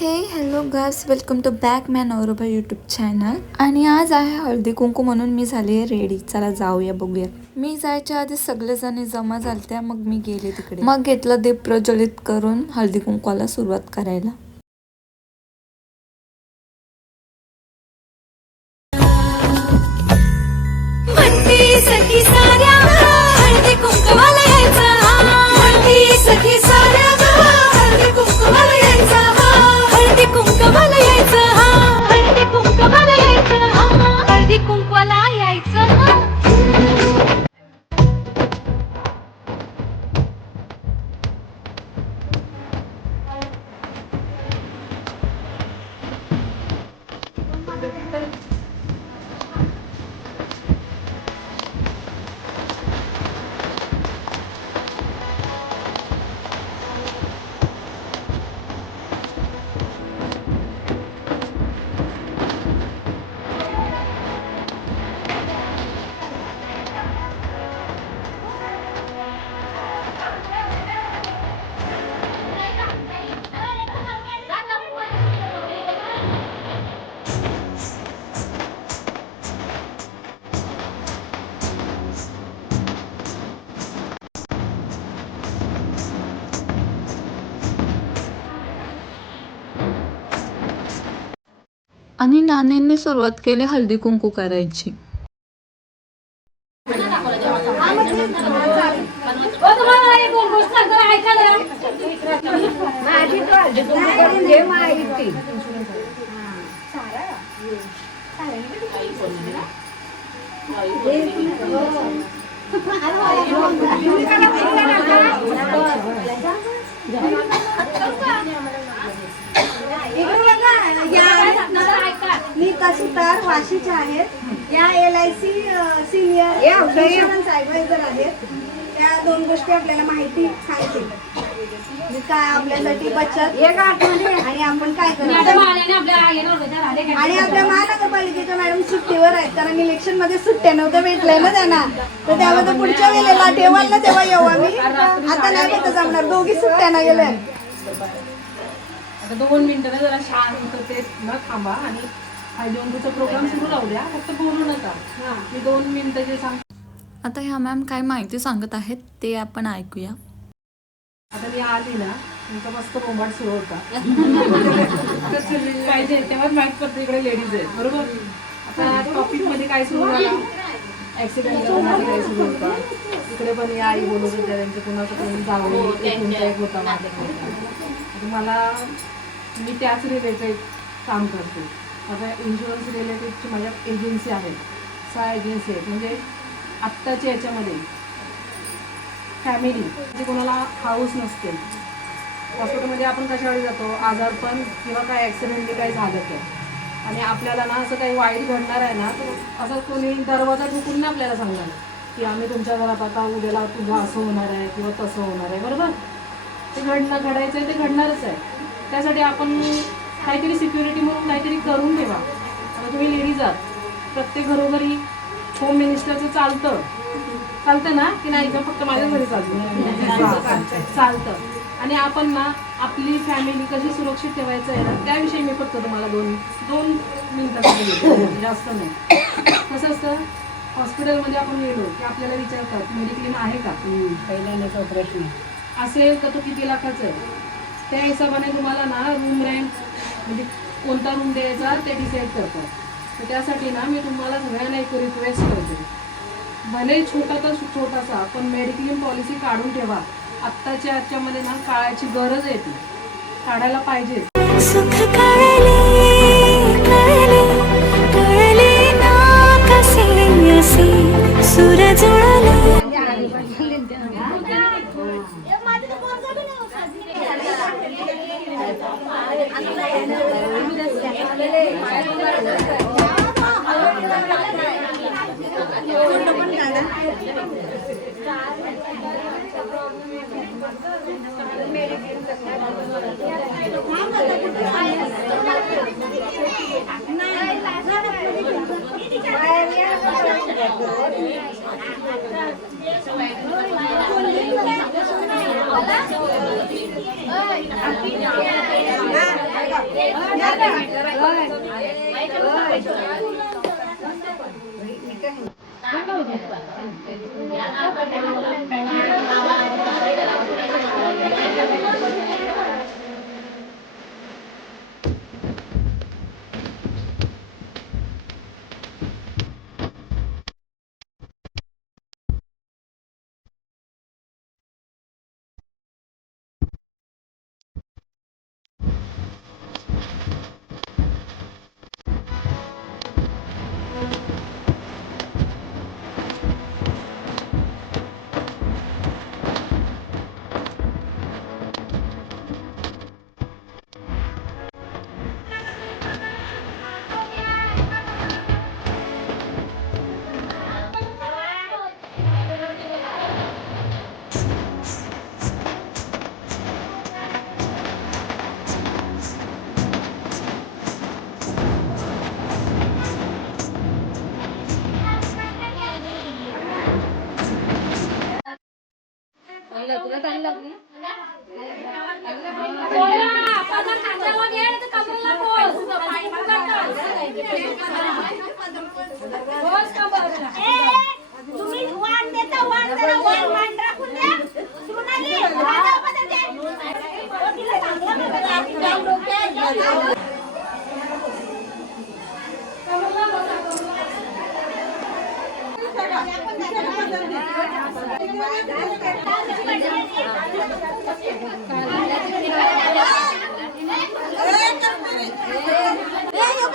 हे hello guys, welcome to back मॅन नवरोबा यूट्यूब चॅनल. आणि आज आहे हळदी कुंकू म्हणून मी झाली आहे रेडी. चला जाऊया बघूया. मी जायच्या आधी सगळेजणी जमा झालत्या, मग मी गेले तिकडे. मग घेतलं दीप प्रज्वलित करून हळदी कुंकवाला सुरुवात करायला. आणि नाण्यांनी सुरुवात केली हळदी कुंकू करायची. नीता सुतार वाशीच्या आहेत. या LIC सिनियर इन्शुरन्स ॲडवायझर आहेत. त्या दोन गोष्टी आपल्याला माहिती सांगतील, काय आपल्यासाठी बचत आणि आपण काय करायचं. आणि आपल्या महानगरपालिकेच्या मॅडम सुट्टीवर आहेत, कारण इलेक्शन मध्ये सुट्ट्या नव्हत्या भेटल्या ना त्यांना, तर त्यामध्ये पुढच्या वेळेला ठेवाल ना तेव्हा येऊ आम्ही. आता नाही भेटत जमणार, दोघी सुट्ट्याना गेल्या. 2 मिनिटं जरा शांत ते न थांबा आणि हळदीकुंकूचा प्रोग्राम सुरू राहू द्या, फक्त बोलू नका. मी 2 मिनिटं जे सांग. आता ह्या मॅम काय माहिती सांगत आहेत ते आपण ऐकूया. आता मी आली ना, तुमचा मस्त बोंबाट सुरू होता पाहिजे तेव्हाच माहीत पडतं इकडे लेडीज आहेत, बरोबर. आता टॉपिक मध्ये काय सुरू झाला, ऍक्सिडेंटच्या काय सुरू होता. इकडे पण या आई बोलत होत्या, त्यांचं कुणाचं कोणी जावं एक होता माझ्याकडे. मला मी त्याच रिलेटेड काम करते. आता इन्शुरन्स रिलेटेडची माझ्या एजन्सी आहेत, 6 एजन्सी आहेत. म्हणजे आत्ताच्या याच्यामध्ये फॅमिली म्हणजे कोणाला हाऊस नसते, हॉस्पिटलमध्ये आपण कशावेळी जातो, आजारपण किंवा काय ॲक्सिडेंटली काही झालं तर, आणि आपल्याला ना असं काही वाईट घडणार आहे ना, तर असं कोणी दरवाजा ठोकून ना आपल्याला सांगणार की आम्ही तुमच्या घरात आता उद्याला तुझं असं होणार आहे किंवा तसं होणार आहे, बरोबर. ते घडायचं आहे, ते घडणारच आहे. त्यासाठी आपण काहीतरी सिक्युरिटी म्हणून काहीतरी करून ठेवा. आता तुम्ही लेडीज आहात, प्रत्येक घरोघरी होम मिनिस्टरचं चालतं ना की नाही, का फक्त माझ्या घरी चालतं. आणि आपण ना आपली फॅमिली कशी सुरक्षित ठेवायचं आहे ना, त्याविषयी मी फक्त तुम्हाला दोन मिनिटासाठी, जास्त नाही. कसं असतं, हॉस्पिटलमध्ये आपण गेलो की आपल्याला विचारतात मेडिक्लेम आहे का, पहिल्यांदाचा प्रश्न असेल तर तो किती लाखाचा आहे. त्या हिशोबाने तुम्हाला ना रूम रेंट म्हणजे कोणता रूम द्यायचा ते डिसाईड करतात. तर त्यासाठी ना मी तुम्हाला सगळ्यांना एक रिक्वेस्ट करते, भले छोटासा पण मेडिक्लेम पॉलिसी काढून ठेवा. आत्ताच्या याच्यामध्ये ना काळाची गरज आहे, ती काढायला पाहिजे. तुम्ही वाण देता वाण जरा वाण राखून द्या सोनाली माझ्या बद्दल तिला चांगलं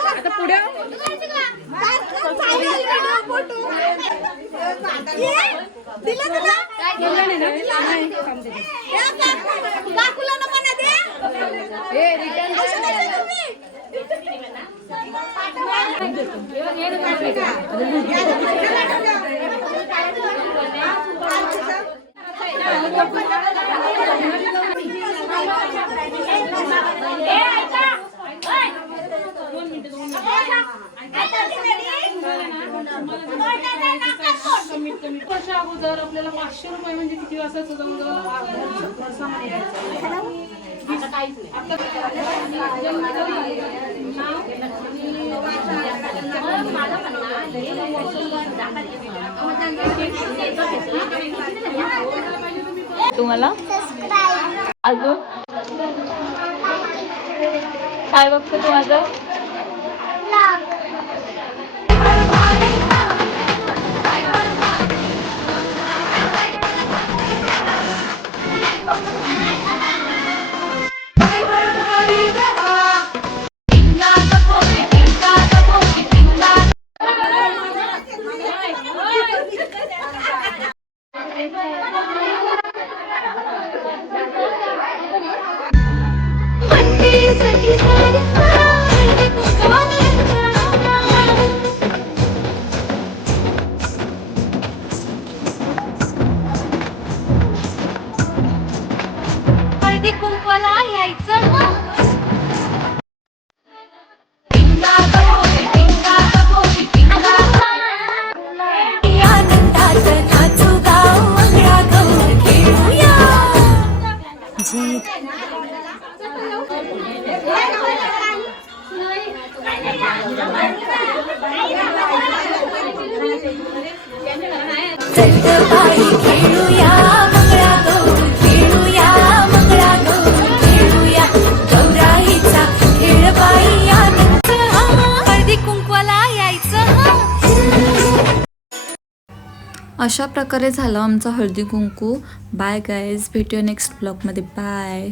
आता पुढे वर्ष अगोदर आपल्याला 500 रुपये म्हणजे किती वाजता वर्षामध्ये तुम्हाला अजून काय बघतो तू माझं हळदी कुंकवाला यायचं आनंदात नाचू गाव मंगळा गौर खेळूया बाई खेळूया मंगळा गौर खेळूया मंगळा गौर खेळूया गौराईचा खेळ बाई आनंद हळदी कुंकवाला यायचं अशा प्रकारे झालं आमचं हळदी कुंकू. बाय गाईज, भेटूया नेक्स्ट ब्लॉगमध्ये. बाय.